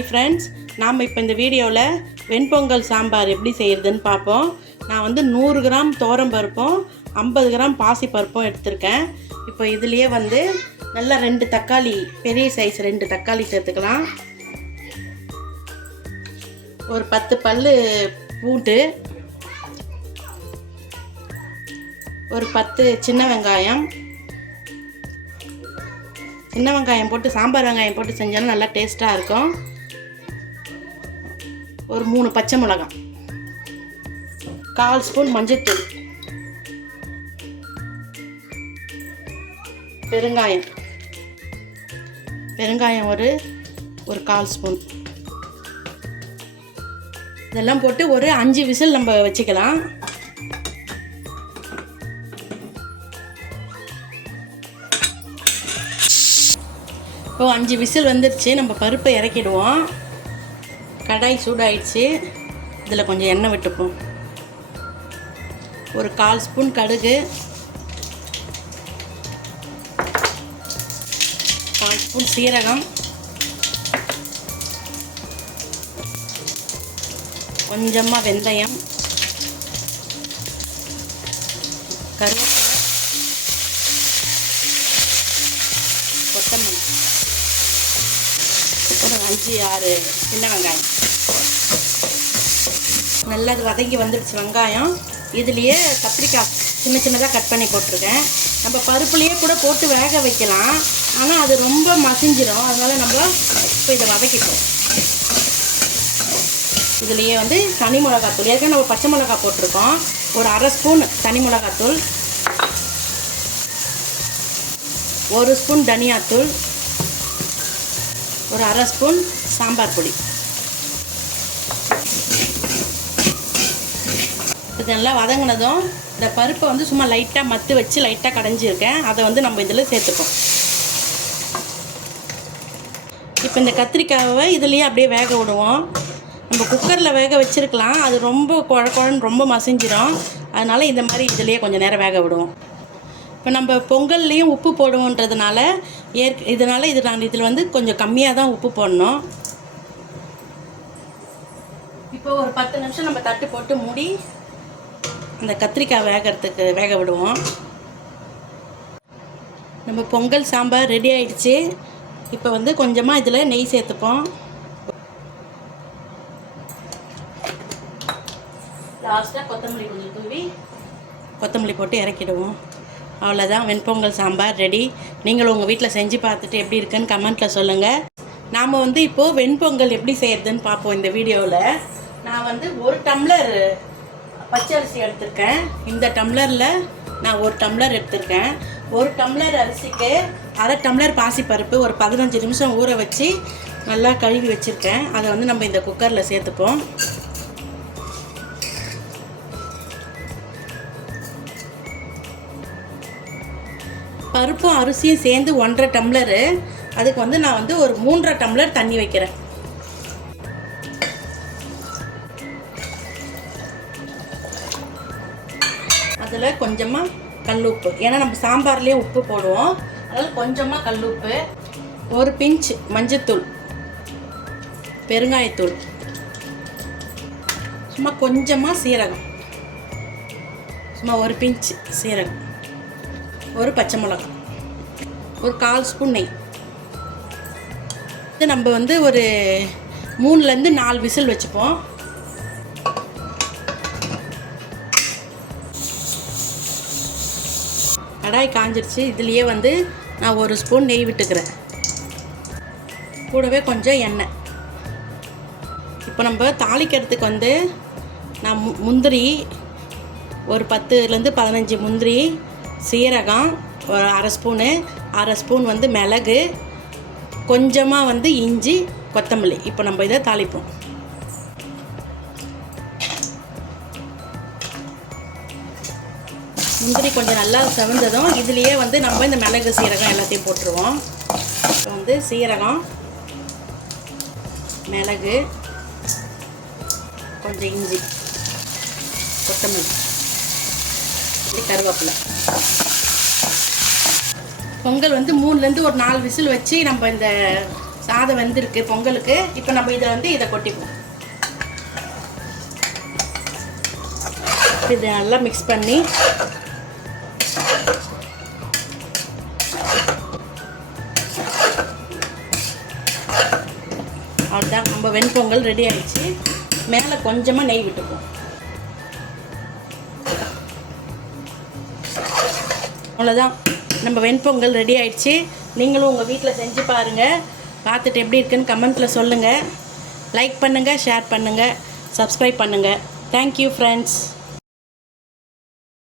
Hi friends, நாம் இப்போ இந்த வீடியோவில் வெண்பொங்கல் சாம்பார் எப்படி செய்கிறதுன்னு பார்ப்போம். நான் வந்து 100 கிராம் துவரம்பருப்பும் 50 கிராம் பாசிப்பருப்பும் எடுத்திருக்கேன். இப்போ இதுலேயே வந்து நல்லா 2 தக்காளி, பெரிய சைஸ் 2 தக்காளி சேர்த்துக்கலாம். ஒரு 10 பல்லு பூண்டு, ஒரு 10 சின்ன வெங்காயம். சின்ன வெங்காயம் போட்டு சாம்பார் வெங்காயம் போட்டு செஞ்சாலும் நல்லா டேஸ்ட்டாக இருக்கும். ஒரு 3 பச்சை மிளகாய், 1/4 ஸ்பூன் மஞ்சள்தூள், பெருங்காயம் ஒரு 1/4 ஸ்பூன். இதெல்லாம் போட்டு ஒரு 5 விசில் நம்ம வச்சுக்கலாம். இப்போ 5 விசில் வந்துருச்சு. நம்ம பருப்பை இறக்கிடுவோம். கடாய் சூடாயிடுச்சு. இதில் கொஞ்சம் எண்ணெய் விட்டுப்போம். ஒரு 1/4 ஸ்பூன் கடுகு, 1/4 ஸ்பூன் சீரகம், கொஞ்சமாக வெந்தயம், கருவேப்பிலை, கொத்தமல்லி, ஒரு 5-6 சின்ன வெங்காயம். நல்லா அது வதங்கி வந்துடுச்சு வெங்காயம். இதுலேயே கத்திரிக்காய் சின்னதாக கட் பண்ணி போட்டிருக்கேன். நம்ம பருப்புலேயே கூட போட்டு வேக வைக்கலாம், ஆனால் அது ரொம்ப மசிஞ்சிடும். அதனால் நம்ம இப்போ இதை வதக்கிப்போம். இதுலேயே வந்து தனி மிளகாத்தூள், ஏற்கனவே நம்ம பச்சை மிளகா போட்டிருக்கோம். ஒரு 1/2 ஸ்பூன் தனி மிளகாத்தூள், 1 ஸ்பூன் தனியாத்தூள், ஒரு 1/2 ஸ்பூன் சாம்பார் பொடி. இது நல்லா வதங்கினதும் இந்த பருப்பை வந்து சும்மா லைட்டாக மத்து வச்சு லைட்டாக கடைஞ்சிருக்கேன். அதை வந்து நம்ம இதில் சேர்த்துப்போம். இப்போ இந்த கத்திரிக்காவை இதுலேயே அப்படியே வேக விடுவோம். நம்ம குக்கரில் வேக வச்சுருக்கலாம், அது ரொம்ப குழன்னு ரொம்ப மசிஞ்சிடும். அதனால் இந்த மாதிரி இதுலேயே கொஞ்சம் நேரம் வேக விடுவோம். இப்போ நம்ம பொங்கல்லையும் உப்பு போடுவோன்றதுனால நான் இதில் வந்து கொஞ்சம் கம்மியாக தான் உப்பு போடணும். இப்போ ஒரு 10 நிமிஷம் நம்ம தட்டு போட்டு மூடி அந்த கத்திரிக்காய் வேக விடுவோம். நம்ம பொங்கல் சாம்பார் ரெடி ஆயிடுச்சு. இப்போ வந்து கொஞ்சமாக இதில் நெய் சேர்த்துப்போம். லாஸ்ட்டாக கொத்தமல்லி கொஞ்சம் தூவி கொத்தமல்லி போட்டு இறக்கிடுவோம். அவ்வளோதான், வெண்பொங்கல் சாம்பார் ரெடி. நீங்களும் உங்கள் வீட்டில் செஞ்சு பார்த்துட்டு எப்படி இருக்குன்னு கமெண்ட்டில் சொல்லுங்கள். நாம் வந்து இப்போது வெண்பொங்கல் எப்படி செய்கிறதுன்னு பார்ப்போம். இந்த வீடியோவில் நான் வந்து 1 டம்ளர் பச்சரிசி எடுத்திருக்கேன். இந்த டம்ளரில் நான் 1 டம்ளர் எடுத்திருக்கேன். 1 டம்ளர் அரிசிக்கு 1/2 டம்ளர் பாசிப்பருப்பு ஒரு 15 நிமிஷம் ஊற வச்சு நல்லா கழுவி வச்சுருக்கேன். அதை வந்து நம்ம இந்த குக்கரில் சேர்த்துப்போம். பருப்பும் அரிசியும் சேர்ந்து 1/2 டம்ளரு. அதுக்கு வந்து நான் வந்து ஒரு 3/2 டம்ளர் தண்ணி வைக்கிறேன். அதில் கொஞ்சமாக கல்லுப்பு, ஏன்னா நம்ம சாம்பார்லேயே உப்பு போடுவோம், அதனால் கொஞ்சமாக கல்லுப்பு, ஒரு பிஞ்ச் மஞ்சத்தூள், பெருங்காயத்தூள், சும்மா கொஞ்சமாக சீரகம், சும்மா ஒரு பிஞ்ச் சீரகம், ஒரு பச்சை மிளகாய், ஒரு 1/4 ஸ்பூன் நெய். இது நம்ம வந்து ஒரு 3லேருந்து 4 விசில் வச்சுப்போம். கடாய் காஞ்சிருச்சு. இதுலேயே வந்து நான் 1 ஸ்பூன் நெய் விட்டுக்கிறேன். கூடவே கொஞ்சம் எண்ணெய். இப்போ நம்ம தாளிக்கிறதுக்கு வந்து நான் முந்திரி ஒரு 10லேருந்து 15 முந்திரி, சீரகம் ஒரு 1/2 ஸ்பூனு, 1/2 ஸ்பூன் வந்து மிளகு, கொஞ்சமாக வந்து இஞ்சி, கொத்தமல்லி. இப்போ நம்ம இதை தாளிப்போம். முந்திரி கொஞ்சம் நல்லா செவந்ததும் இதுலேயே வந்து நம்ம இந்த மிளகு சீரகம் எல்லாத்தையும் போட்டுருவோம். இப்போ வந்து சீரகம், மிளகு, கொஞ்சம் இஞ்சி, கொத்தமல்லி, கருவேப்பிலை. பொங்கல் வந்து 3லேருந்து ஒரு 4 விசில் வச்சு நம்ம இந்த சாதம் வெந்திருக்கு பொங்கலுக்கு. இப்போ நம்ம இதை கொட்டிப்போம். இதை நல்லா மிக்ஸ் பண்ணி அவ்வளோதான், நம்ம வெண்பொங்கல் ரெடி ஆகிடுச்சு. மேலே கொஞ்சமாக நெய் விட்டுப்போம். அவ்வளோதான், நம்ம வெண்பொங்கல் ரெடி ஆகிடுச்சு. நீங்களும் உங்கள் வீட்டில் செஞ்சு பாருங்கள். பார்த்துட்டு எப்படி இருக்குன்னு கமெண்ட்டில் சொல்லுங்கள். லைக் பண்ணுங்கள், ஷேர் பண்ணுங்கள், சப்ஸ்கிரைப் பண்ணுங்கள். Thank you friends.